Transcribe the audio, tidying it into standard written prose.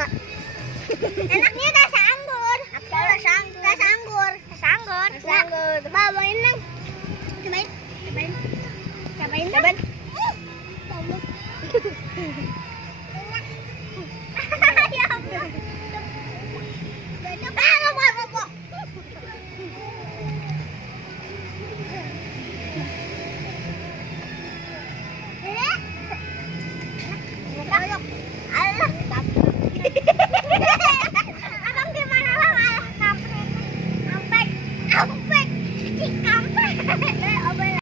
enggak. Enaknya rasa anggur. Apa rasa anggur? Rasa anggur. Rasa anggur. Rasa anggur. Bawain dong. Cobain. Cobain. Cobain. Cobain.